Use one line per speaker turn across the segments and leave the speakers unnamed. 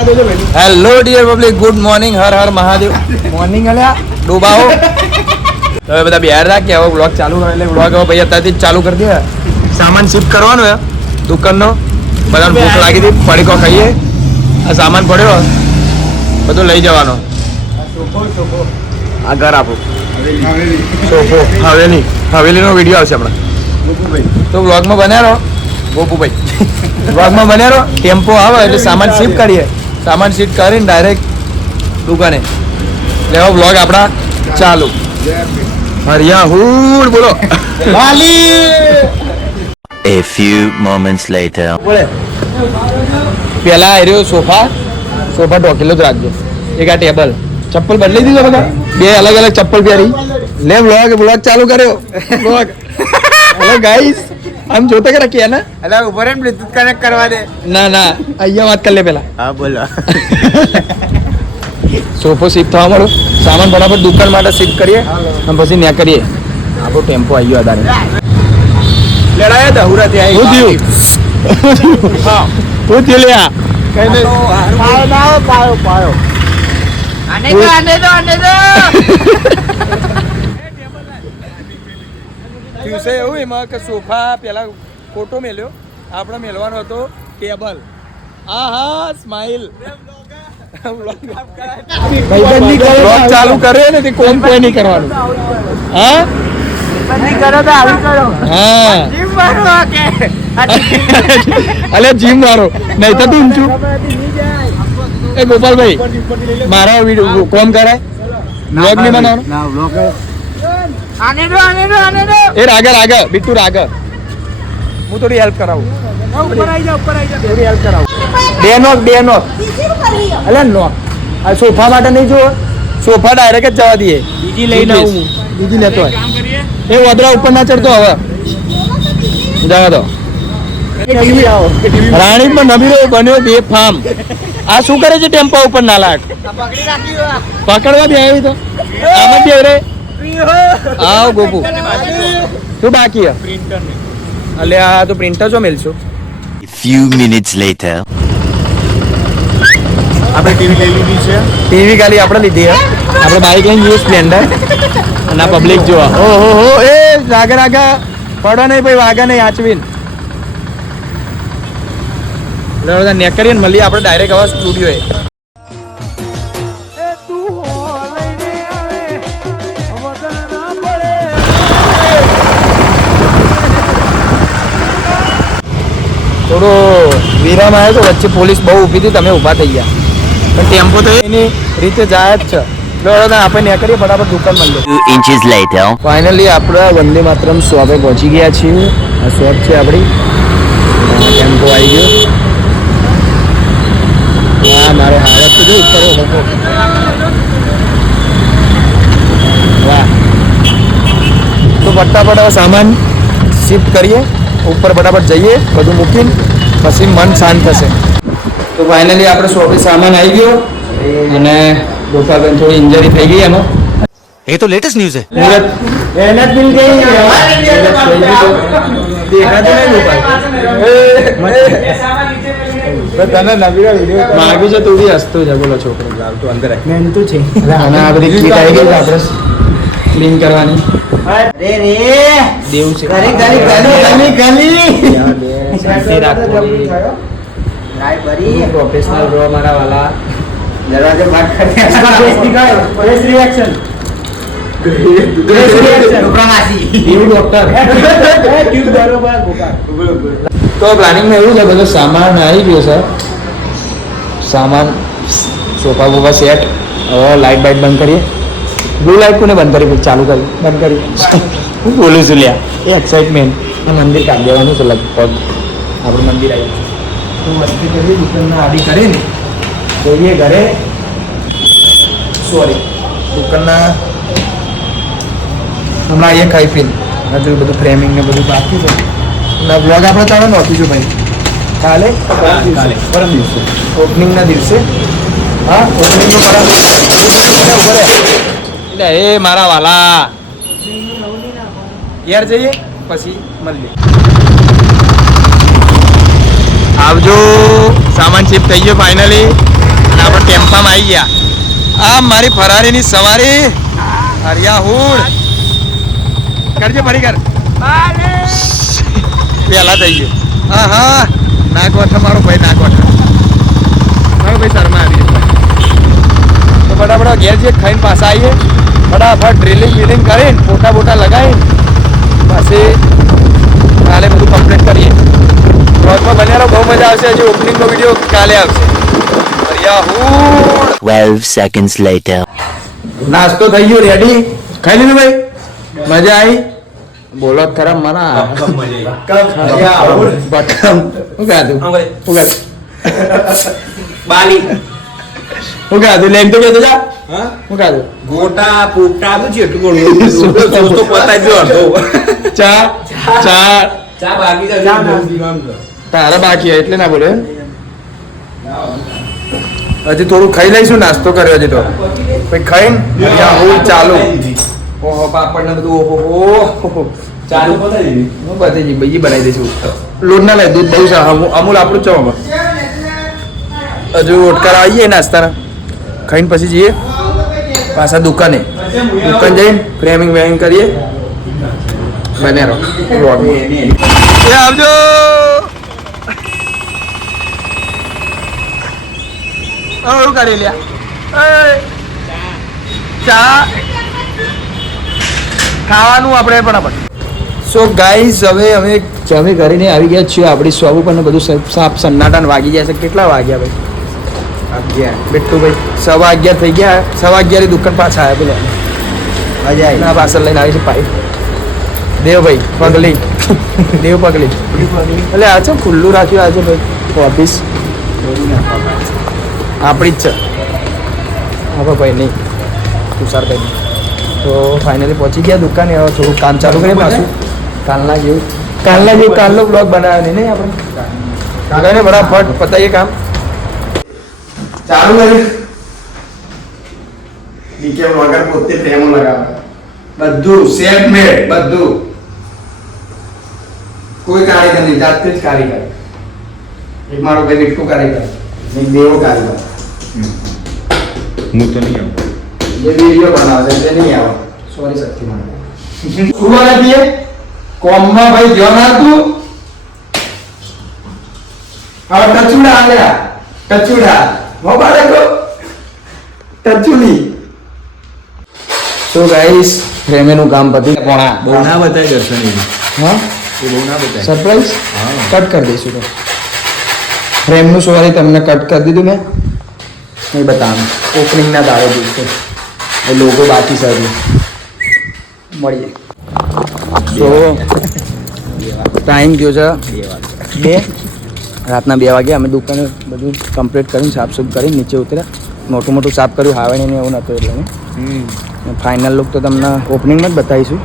Hello dear public good morning Har Har Mahadev morning અલ્યા. ડૂબાઓ હવે બધા બિહાર રાખ્યા હવે વ્લોગ ચાલુ એટલે વ્લોગ હવે ભાઈ અત્યારથી ચાલુ કરી દે. સામાન શિફ્ટ કરવાનો હે. દુકાનનો. બધાને ભૂખ લાગી હતી. પડીકો ખાઈએ. આ સામાન પડ્યો. બધું લઈ જવાનો. આ ઘર આપો. સોફો. હવેલી. હવેલીનો વીડિયો આવશે હમણાં. તો વ્લોગમાં બન્યા રહો. ગોપુભાઈ. વ્લોગમાં બન્યા રહો. ટેમ્પો આવે એટલે સામાન શિફ્ટ કરીએ. સામાન શિફ્ટ કરીને ડાયરેક્ટ દુકાને લેવા વ્લોગ આપણા ચાલુ હરિયા હુડ બોલો
A few moments later.
બોલે પેલા આ રહ્યો સોફા સોફા ઢોકેલો જ રાખજો એક આ ટેબલ ચપ્પલ બદલી દીધો બધા બે અલગ અલગ ચપ્પલ પહેરી લે વ્લોગ વ્લોગ ચાલુ કર્યો વ્લોગ હેલો ગાઈસ આમ જોતા કે કે ને
અલા ઉપર એમ બ્લૂટૂથ કનેક્ટ કરવા દે.
ના ના અહીંયા વાત કરી લે પેલા.
હા બોલો.
સોફો શિફ્ટ થવા મળો સામાન બરાબર દુકાન માટે શિફ્ટ કરીએ અને પછી ત્યાં કરીએ. આપણો ટેમ્પો આવી ગયો અદારે લડાયા દહુરા ત્યાં હું થયું હા હું થયું લ્યા કઈ નહીં
પાયો ના પાયો પાયો. આને તો આને તો આને તો
દિવસે એવું એમાં કે સોફા પેલા ફોટો મેલ્યો આપણે મેલવાનો હતો ટેબલ હા હા સ્માઇલ ચાલુ કરે. ને તે કોમ કોઈ નહીં કરવાનું. હા?
બધી કરો તો આવી કરો.
હા.
જીમ
અલે જીમ વાળો. નહીં તો તું છું એ ગોપાલભાઈ મારા વીડિયો કોમ કરાય બ્લોગ નહીં બનાવવાનો?
આને તો આને તો
એ રાગર રાગા બિટ્ટુ રાગર હું થોડી હેલ્પ કરાવું.
ઉપર આવી જા ઉપર આવી જા.
થોડી હેલ્પ કરાવું. બે નોક બે નોક અલે નો આ સોફા માટે નહીં જો સોફા ડાયરેક્ટ જ જવા દઈએ.
બીજી લઈને આવું
બીજી લેતો હોય. એ વદરા ઉપર ના ચડતો હવે. જવા દો રાણી પણ નબીરો બન્યો બે ફાર્મ આ શું કરે છે ટેમ્પો ઉપર નાલાક પકડવા બે આવી તો. આમાં બે રે આવ ગોપુ. શું બાકી હે અલે આ તો પ્રિન્ટર જો મેલશું.
Few minutes later.
આપણે ટીવી લઈ લીધી છે.
ટીવી ખાલી આપણે લીધી હે આપણે બાઇક લઈને જઈએ સ્પ્લેન્ડર. અને આ પબ્લિક જોવા. ઓ હો એ રાગા રાગા. પડો નહીં ભાઈ વાગા નહીં આચવીન. નેકરીને મળીએ આપણે ડાયરેક્ટ આવા સ્ટુડિયો થોડો વિરામ આવ્યો તો વચ્ચે પોલીસ બહુ ઊભી હતી તમે ઊભા થઈ ગયા. પણ ટેમ્પો તો એની રીતે જાય જ છે. એટલે આપણે નેક કરીએ ફટાફટ દુકાન મળીએ
inches
ફાઇનલી આપણે વંદે માતરમ શોપે પહોંચી ગયા છીએ. આ શોપ છે આપણી. ટેમ્પો આવી ગયો. હા મારો હાલત તો જો ઉપર વાહ. તો ફટાફટ સામાન શિફ્ટ કરીએ. ઉપર ફટાફટ જઈએ બધું મૂકીને પછી મન શાંત થશે તો ફાઇનલી આપણે શોપે સામાન આવી ગયો અને ગોપાલબેન થોડી ઇન્જરી થઈ ગઈ એમાં
એ તો લેટેસ્ટ ન્યૂઝ છે
મુરત મહેનત મિલ ગઈ દેખાતું નહીં ગોપાલ માગ્યું છે તું બી હસતો છે બોલો છોકરો લાવ
તું અંદર મહેનતું છે
અને આ બધી કીટ આવી ગઈ આપણે ક્લીન કરવાની.
અરે રે.
દેવ છે.
ગલી ગલી ગલી ગલી.
ગલી શાંતિ રાખવાની
રાય ભરી.
પ્રોફેશનલ રો મારા વાલા. દરવાજે
બાટ કરી રિએક્શન
તો પ્લાનિંગમાં એવું છે બધો સામાન આવી ગયો છે. સામાન સોફા બોફા સેટ હવે લાઇટ બાઇટ બંધ કરીએ. બ્લુ લાઇટ કોને બંધ કરી ચાલુ કરી બંધ કરી હું બોલું છું લ્યા. એ એક્સાઇટમેન્ટ આ મંદિર કામ દેવાનું છે લગભગ. આપણું મંદિર આવી તો વસ્તી કરી દુકાનના આડી કરીને જઈએ ઘરે. સોરી દુકાનના હમણાં અહીંયા ખાઈ પીને. હજુ બધું ફ્રેમિંગ ને બધું બાકી છે. ના બ્લોગ આપણે ચાલો નોખીશું ભાઈ. કાલે? કાલે. પરમ દિવસે. ઓપનિંગના દિવસે. હા ઓપનિંગનો પરમ દિવસે. એટલે એ મારા વાલા. ઘેર જઈએ, પછી મળીએ. આવજો. સામાન શિફ્ટ થઈ ગયો ફાઇનલી અને આપણે ટેમ્પામાં આવી ગયા. આ મારી ફરારીની સવારી. હરિયા હુડ કરજે ફરી કર. પેલા થઈ ગયો. હા હા. નાગવાઠા વઠા મારો ભાઈ, નાગવાઠા. મારો ભાઈ શર્મા આવી ગયો. તો ફટાફટ ઘેર જઈએ, ખાઈને પાછા આવીએ. ફટાફટ ડ્રિલિંગ વિલિંગ કરીને ફોટા બોટા લગાવીને પછી કાલે બધું કમ્પ્લીટ કરીએ. વ્લોગમાં બન્યા રહો બહુ મજા આવશે. હજી ઓપનિંગનો વીડિયો કાલે આવશે.
12 seconds later.
નાસ્તો થઈ ગયો રેડી ખાઈ લીધું ભાઈ? મજા આવી? બોલો ખરા મારા બટમ શું ખાધું
બાલી.
શું ખાધું લેમ તો કહેતો જા. હું? ખાધું
ગોટા પોટા બધું જેટલું
ગણું તો
પતાઈ જો અડધો
ચા ચા.
ચા. બાકી તો
તારા બાકી એટલે ના બોલે. હજી થોડું ખાઈ લઈશું નાસ્તો કર્યો હજી તો. પછી ખાઈને અહીંયા હું ચાલુ. ઓહો પાપડ ને બધું ઓહો ચાલુ હું બધી બીજી બનાવી દઈશું. લોટ ના લાય દૂધ બહુ છે અમૂ- અમૂલ આપણું આમાં. હજુ ઓટકાર આવીએ નાસ્તાના. ખાઈને પછી જઈએ પાછા દુકાને. દુકાન જઈને ફ્રેમિંગ વેમિંગ કરીએ. બને રહો. આવજો. ઓળું કરી લ્યા ચા. ખાવાનું આપણે ફટાફટ. સો ગાઈઝ હવે અમે જમી કરીને આવી ગયા છીએ, આપણી શોપ ઉપર બધું સાફ સન્નાટાને વાગી ગયા છે. કેટલા વાગ્યા ભાઈ? અગિયાર. બેઠું ભાઈ સવા અગિયાર થઈ ગયા. સવા અગિયાર દુકાન પાછા આવ્યા પેલા. ના પાછળ લઈને આવી છે પાઇપ. દેવભાઈ પગલી. દેવ પગલી. એટલે આ છે ખુલ્લું રાખ્યું આજે ભાઈ. ઓફિસ. આપણી જ છે. હા ભાઈ નહીં. તુષારભાઈ તો ફાઇનલી પહોંચી ગયા દુકાને. હવે થોડું કામ ચાલુ કરીએ પાછું. કાલના જેવું. કાલના જેવું કાલનો બ્લોગ બનાવ્યો નહીં નહીં આપણે આગળ બરાબર પતાવીએ કામ. ચાલુ કરી નીચે વગર પોતે પ્રેમો લગાવે બધું સેટ મેડ બધું કોઈ કારીગર નહીં જાતે જ કારીગર એક મારો ભાઈ મીઠું કારીગર એક દેવો કારીગર
હું તો નહીં આવું
જે વીડિયો બનાવે છે તે નહીં આવે સોરી શક્તિમાન શું બોલે છે કોમમાં ભાઈ ધ્યાન આપતું હવે ટચુડા આલ્યા ટચુડા હો બાળકો ટચુડી સો ગાઈસ પ્રેમેનું કામ પતી પોણા.
બહુ ના બતાય દર્શન
હા?
એ બહુ ના બતાય.
સરપ્રાઈઝ
હા.
કટ કરી દઈશું તો. ફ્રેમનું સોરી તમને કટ કરી દીધું મેં નહીં બતાવું. ઓપનિંગના દાડે દિવસે એ લોગો બાકી સારું મળીએ. તો ટાઈમ થયો છે બે? રાતના બે વાગે અમે દુકાને બધું કમ્પ્લીટ કરીને સાફ સૂફ કરીને નીચે ઉતર્યા. મોટું મોટું સાફ કર્યું હાવણી ને એવું નહોતું એટલે ફાઇનલ લુક તો તમને ઓપનિંગમાં જ બતાવીશું.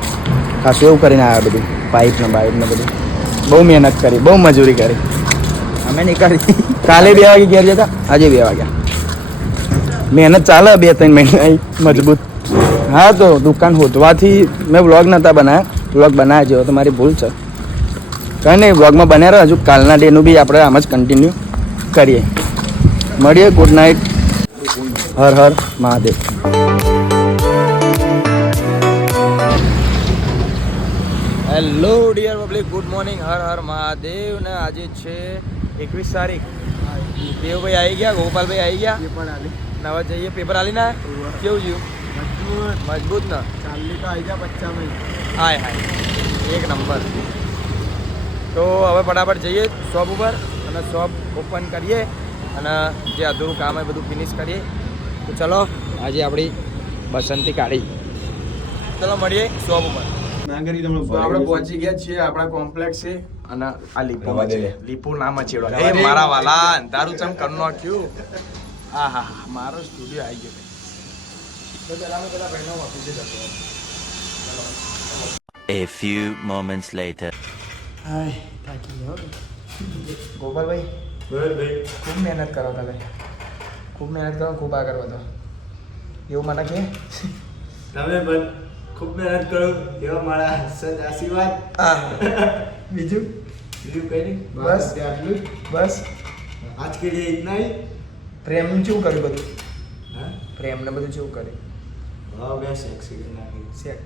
ખાસું એવું કરીને આવ્યા બધું પાઇપ ને બાઇપ ને બધું. બહુ મહેનત કરી બહુ મજૂરી કરી. અમે નહીં કરી કાલે બે વાગે ઘેર જતા આજે બે વાગ્યા. મહેનત ચાલે બે ત્રણ મહિના મજબૂત. હા તો દુકાન હોતવાથી મેં વ્લોગ નહોતા બનાવ્યા વ્લોગ બનાવ્યા જેવો તો મારી ભૂલ છે. કંઈ નહીં બ્લોગમાં બને રહો. હજુ કાલના ડેનું બી આપણે આમ જ કન્ટિન્યુ કરીએ. મળીએ. Good night Har Har Mahadev. Hello dear public good morning Har Har Mahadev. ને આજે છે એકવીસ તારીખ. દેવભાઈ આવી ગયા? ગોપાલભાઈ આવી ગયા? નવા જઈએ. પેપર આલી ના કેવું જોયું મજબૂત. આવી ગયા પચ્ચા ભાઈ. હાય હાય. એક નંબર. તો હવે ફટાફટ જઈએ શોપ ઉપર અને શોપ ઓપન કરીએ અને જે અધૂરું કામ હોય બધું ફિનિશ કરીએ. તો ચલો આજે આપણી બસંતી કાઢી. ચલો મળીએ શોપ ઉપર. આપણે પહોંચી ગયા છીએ આપણા કોમ્પ્લેક્સ છે અને આ લીપો છે લીપો નામ
છે
એ મારા વાલા તારું ચમ કર નાખ્યું. હા હા હા મારો સ્ટુડિયો આવી ગયો.
A few moments later.
હાય થાકી ગયો ગોપાલભાઈ ખૂબ મહેનત કરો તમે ખૂબ મહેનત કરો ખૂબ આગળ વધો એવું મને કે
તમે પણ ખૂબ મહેનત કરો એવા મારા સદ આશીર્વાદ
હા બીજું
બીજું કઈ નહીં
બસ.
આટલું જ
બસ
आज के लिए इतना ही
પ્રેમ કેવું કર્યું બધું
હા
પ્રેમ ને બધું કેવું કર્યું
હા બે સેક્સી કરી નાખી
શેક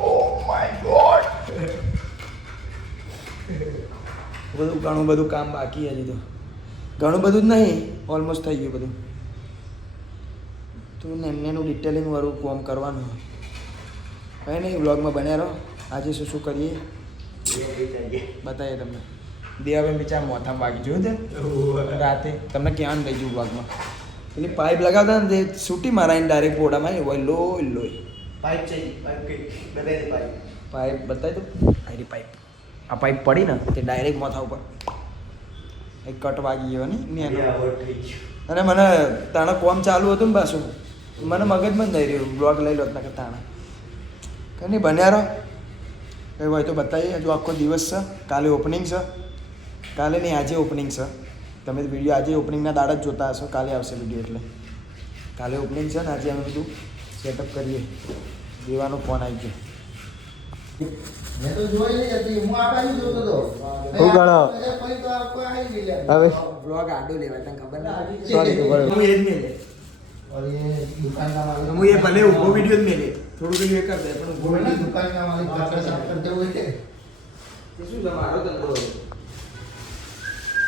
ઓ માય ગોડ બધું ઘણું બધું કામ બાકી હજી તો. ઘણું બધું જ નહીં ઓલમોસ્ટ થઈ ગયું બધું. તું નેનું ડિટેલિંગ વાળું કોમ કરવાનું. કંઈ નહીં વ્લોગમાં બન્યા રહો. આજે શું શું કરીએ? બતાવીએ તમને. દેવાબેન બિચાર મોથામાં વાગી જોયું તે રાતે. તમને ક્યાં લઈ જવું વ્લોગમાં? પેલી પાઇપ લગાવતા ને તે છૂટી મારાઈને ડાયરેક્ટ પોડામાં હોય લોય લોય.
પાઇપ છે પાઇપ બતાવી દે પાઇપ.
પાઇપ બતાવી દો આરી પાઇપ. આ પાઇપ પડી ને તે ડાયરેક્ટ માથા ઉપર. એક કટ વાગી ગયો ને અને મને તાણે કોમ ચાલુ હતું ને પાછું. મને મગજમાં જ નહીં રહ્યું. બ્લોગ લઈ લો કે તાણે. કંઈ નહીં બન્યા રહો. કંઈ હોય તો બતાવીએ. હજુ આખો દિવસ છે. કાલે ઓપનિંગ છે. કાલે નહીં આજે ઓપનિંગ છે. તમે વીડિયો આજે ઓપનિંગના દાડા જ જોતા હશો. કાલે આવશે વીડિયો એટલે. કાલે ઓપનિંગ છે ને આજે અમે બધું સેટઅપ કરીએ. દેવાનો ફોન આવી ગયો.
મેં તો જોઈ નહીં હતી હું આ બાજુ જોતો હતો
હું ગણો?
ફરી તો આ કોઈ આવી ગઈ લે.
હવે બ્લોગ આડો લેવાય તને ખબર નહીં સોરી હું એ જ મેલે
और ये दुकान का मालिक
હું એ ભલે ઊભો વિડીયો જ મેલે થોડું પેલું એ કરી દે પણ ઊભો
वो ना
વિડીયો
दुकान का मालिक घर का साफ करते हुए थे
એ શું છે મારો ધંધો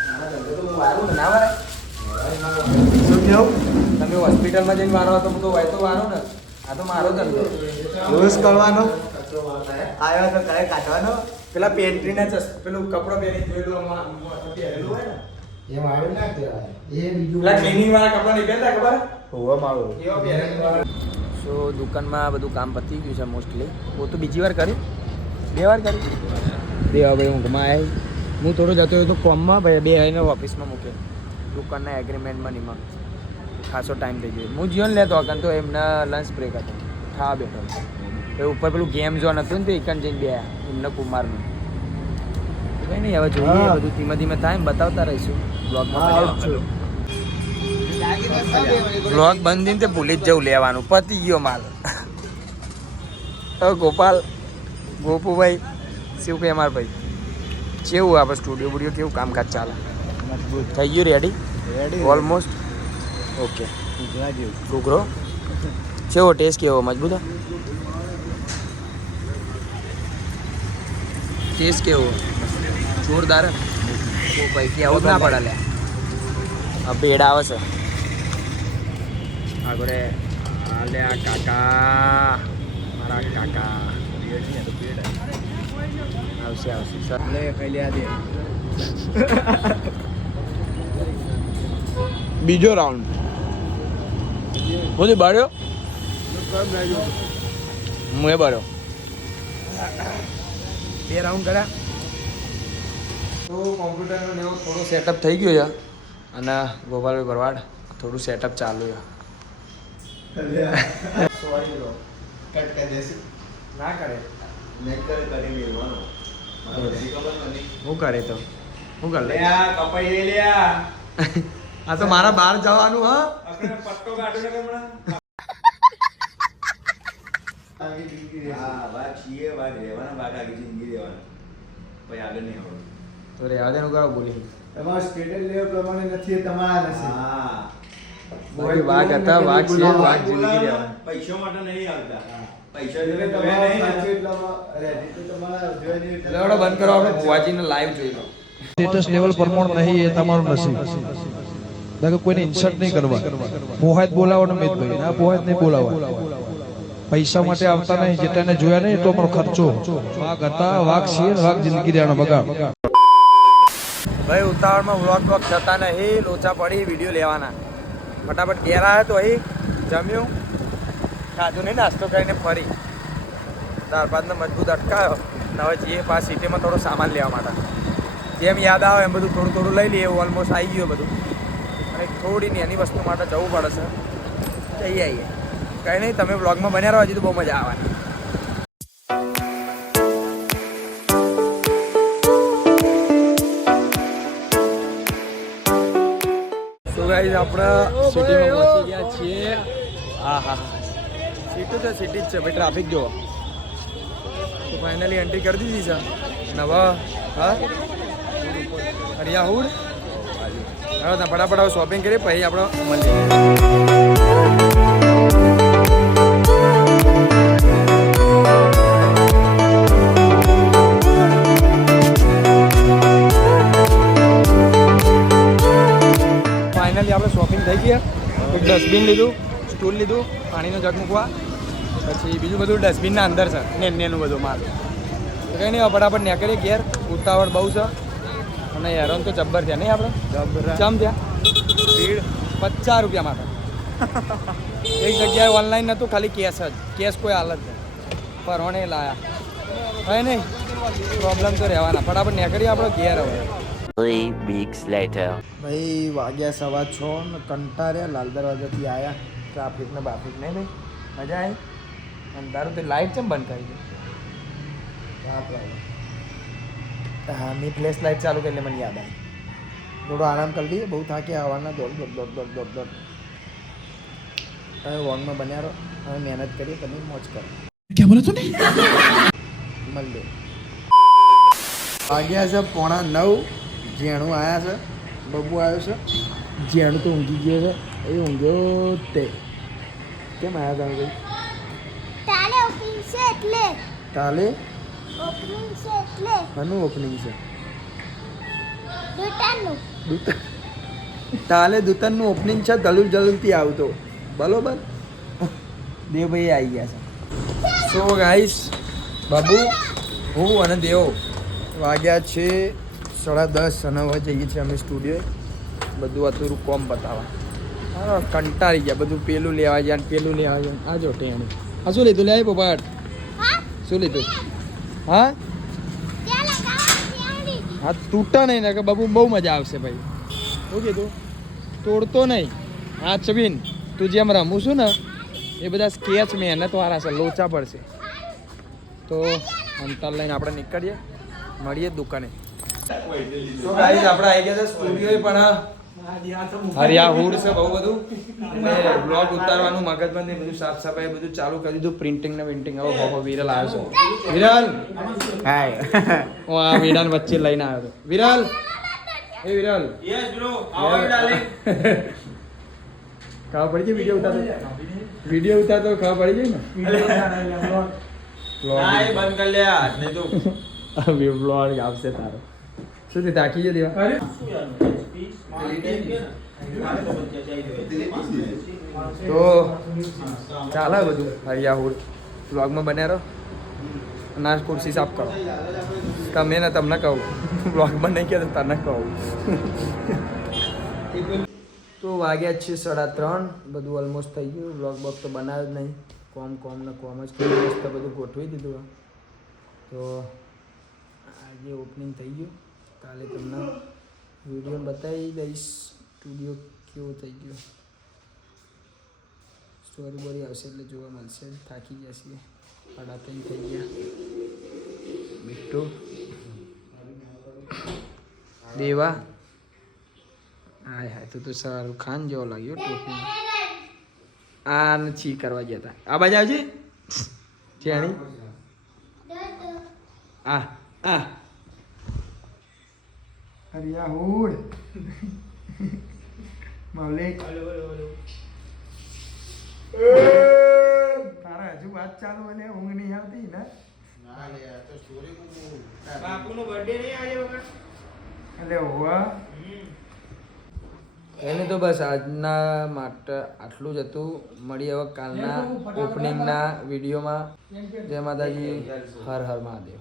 મારો ધંધો તો હું વારું ને ના વારે શું કેવું તમે હોસ્પિટલમાં જઈને વારો તો તો હોય તો વારો ને આ તો મારો ધંધો રોજ કરવાનો દુકાનમાં બધું કામ પતી ગયું છે મોસ્ટલી હું તો બીજી વાર કર્યું બે વાર કર્યું બે વાર ભાઈ ઊંઘમાં આવી હું થોડો જતો હતો કોમમાં ભાઈ બે આવીને ઓફિસમાં મૂકે. દુકાનના એગ્રીમેન્ટમાં નિમા ખાસો ટાઈમ થઈ ગયો. હું જીવન લેતો હતો તો એમના લંચ બ્રેક હતો. ખા બેઠો. એ ઉપર પેલું ગેમ ઝોન હતું ને તો એકન જઈને બે એમને કુમારનું. કંઈ નહીં હવે જોઈએ બધું ધીમે ધીમે થાય ને બતાવતા રહીશું. બ્લોગમાં બ્લોગ બંધ તે ભૂલી જ જવું લેવાનું. પતી ગયો માલ. હવે ગોપાલ ગોપુભાઈ શિવ કહે અમાર ભાઈ? કેવું આપણે સ્ટુડિયો બુડિયો કેવું કામકાજ ચાલે? થઈ ગયું રેડી રેડી ઓલમોસ્ટ ઓકે ઘૂઘરો કેવો ટેસ્ટ કેવો? મજબૂત હે? ટેસ્ટ કેવો? જોરદાર? ઓ ભાઈ કે આવું જ ના પડે લે આ ભેડ આવે છે. આગળ આલે આ કાકા. મારા કાકા. આવશે આવશે. સર લે કઈ લે દે. બીજો રાઉન્ડ હું બાળ્યો? હું એ બાળ્યો. બે રાઉન્ડ કર્યા તો કોમ્પ્યુટરનો ને થોડો થોડું સેટઅપ થઈ ગયું છે. અને ગોપાલભાઈ ભરવાડ થોડું સેટઅપ ચાલુ છે. ના કરે.
નહીં કરે
હું કરે તો? હું કર?
લે કપાઈ લે લે આ.
આ તો મારા બહાર જવાનું હા?
પટ્ટો કાઢો ને હમણાં હા વાત છીએ વાત રહેવાના વાત આગળ જિંદગી રહેવાના. પછી આગળ નહીં આવડતું
તો રેવા દેનું કરો બોલી
તમારા સ્ટેટસ લેવલ પ્રમાણે નથી તમારા નસીબ
હા.
બાકી વાઘ હતા વાઘ છે વાઘ જિંદગી રહેવાની.
પૈસા માટે નહીં આવતા. પૈસા
એટલે
જોઈને
તમારા
જોયા નહીં
સાચું
ને.
એટલામાં રહેતી તો નહીં એટલે
બંધ કરો આપણે ભુવાજીને લાઈવ જોઈ લો.
સ્ટેટસ લેવલ પ્રમાણ નહીં એ તમારું નસીબ. કોઈને ઇન્સર્ટ નહીં કરવા. પોહાત બોલાવવાનો મિતભાઈ ના પોહાત નહીં બોલાવવા. પૈસા માટે આવતા નહીં જેટાને જોયા નહીં, તો પણ ખર્ચો. વાઘ હતા, વાઘ છીએ વાઘ જિંદગી રહેવાનો બગાડ.
ભાઈ, ઉતાવળમાં વ્લોગ બ્લોગ થતા નહીં, લોચા પડી, વીડિયો લેવાના. ફટાફટ ઘેર આવ્યા તો અહીં, જમ્યું. ખાધું નહીં, નાસ્તો કરીને ફરી. ત્યારબાદને મજબૂત અટકાયો. ને હવે જઈએ પાસ સિટીમાં થોડો સામાન લેવા માટે. જેમ યાદ આવે એમ બધું થોડું થોડું લઈ લઈએ ઓલમોસ્ટ આવી ગયું બધું. અને થોડી એની વસ્તુ માટે જવું પડે છે. જઈ આવીએ કંઈ નહીં, તમે બ્લોગમાં બન્યા રહો, હજી તો બહુ મજા આવવાની ગાઈઝ આપણે સિટીમાં પહોંચી ગયા છીએ. હા હા સિટી તો સિટી જ છે, ભાઈ ટ્રાફિક જુઓ તો ફાઇનલી એન્ટ્રી કરી દીધી છે. નવા, હા? હરિયાહુડ. તો ફટાફટ હવે શોપિંગ કરીએ, પછી આપણે મળીએ આપણે શોપિંગ થઈ ગયા એક ડસ્ટબિન લીધું સ્ટૂલ લીધું પાણીનો જગ મૂકવા. પછી બીજું બધું ડસ્ટબિનના અંદર છે ને નેનું બધું માલ. તો કંઈ નહીં ફટાફટ નીકળીએ ઘેર. ઉતાવળ બહુ છે. અને હેરોન તો જબ્બર છે નહીં આપણે? ચમ ત્યાં ભીડ. પચાસ રૂપિયા માટે એક જગ્યાએ ઓનલાઈન નહોતું ખાલી કેશ જ. કેશ કોઈ હાલત નહીં. પરવણે લાયા. કંઈ નહીં. પ્રોબ્લેમ તો રહેવાના. ફટાફટ નીકળીએ આપણો ઘેર હવે.
Three weeks later.
ભાઈ વાગ્યા સવા છ ને કંટાળ્યા લાલ દરવાજાથી આવ્યા ટ્રાફિક ને બાફિક નહીં. ભાઈ મજા આવી. અને તારું તે લાઇટ કેમ બંધ કરી દે હા મેં ફ્લેશ લાઇટ ચાલુ કરીને મને યાદ આવી. થોડો આરામ કરી દઈએ બહુ થાકી આવવાના દોડ દોડ દોડ દોડ દોડ દોડ. તમે વોર્ડમાં બન્યા રહો. હવે મહેનત કરીએ તમે મોજ કરો.
ક્યાં બોલો તું
મળ્યો વાગ્યા છે પોણા નવ. જેણું આવ્યા છે બબુ આવ્યો છે. જેણું તો ઊંઘી ગયો છે. એ ઊંઘ્યો તે. કેમ આવ્યા તમે ભાઈ
તાલે ઓપનિંગ છે એટલે.
કાલે
ઓપનિંગ છે એટલે.
આનું ઓપનિંગ છે?
દુટાનું
દૂત કાલે દૂતનનું ઓપનિંગ છે દલુલ જલુલથી આવતો. બરોબર? દેવભાઈ આવી ગયા છે. સો ગાઈસ બાબુ હું અને દેવો વાગ્યા છે સાડા દસ અને હવે જઈએ છીએ અમે સ્ટુડિયો બધું અધૂરું કોમ બતાવવા. હા, કંટાળી ગયા. બધું પેલું લેવા ગયા ને પેલું લેવા ગયા આ જો ટેણી. આ શું લીધું? લે પોપાટ શું લીધું? હા? હા, તૂટે નહીં ને કે બાબુ બહુ મજા આવશે ભાઈ. શું કીધું? તોડતો નહીં. હા છબીન. તું જેમ રમું. છું ને? એ બધા સ્કેચ મહેનતવાળા છે. લોચા પડશે. તો અંતર લઈને આપણે નીકળીએ. મળીએ દુકાને. તો ગાઈઝ આપણે આવી ગયા છે સ્ટુડિયો પણ હરિયા છે બહુ બધું. એટલે બ્લોગ ઉતારવાનું મગજબંધ બધું સાફ સફાઈ બધું ચાલુ કરી દીધું પ્રિન્ટિંગ ને પ્રિન્ટિંગ હવે હો હો વિરલ આવ્યો છે. વિરલ?
હાય
હું આ વિરાન વચ્ચે લઈને આવ્યો હતો. વિરલ? એ વિરલ?
યસ બ્રો આવો ડાર્લિંગ
ખબર પડી ગઈ વીડિયો ઉતારતો વીડિયો ઉતારતો ખબર પડી ગઈ ને?
ના એ બંધ કરી લે આ, નહીં તો
બ્લોગ આવશે તારો. શું તાકી જ દેવા તો ચાલે બધું હરિયા હોડ બ્લોગમાં બન્યા રહો. અને આ ખુરશી સાફ કરો. તમે ને તમને કહું. બ્લોગમાં નહીં કે તને કહું. તો વાગ્યા છે સાડા ત્રણ. બધું ઓલમોસ્ટ થઈ ગયું. બ્લોગ બોગ તો બનાવ્યો જ નહીં. કોમ કોમ ને કોમ જ મસ્ત બધું ગોઠવી દીધું. તો આજે ઓપનિંગ થઈ ગયું. કાલે તમને વીડિયો બતાવી દઈશ સ્ટુડિયો કેવો થઈ ગયો. સ્ટોરી બોરી આવશે એટલે જોવા મળશે. થાકી ગયા છીએ. સાડા ત્રણ થઈ ગયા. બિટ્ટુ દેવા. હાય હાય, તો તો શાહરુખ ખાન જેવો લાગ્યો ટોપી આ નથી કરવા ગયા હતા આ બાજુ આવજે. ચેણી આ આ. હરિયા હુડ મૌલિક તારા હજુ વાત ચાલુ એટલે ઊંઘ નહીં આવતી ને એને તો બસ આજના માટે આટલું જ હતું મળી હવે કાલના ઓપનિંગના વિડીયોમાં જય માતાજી હર હર મહાદેવ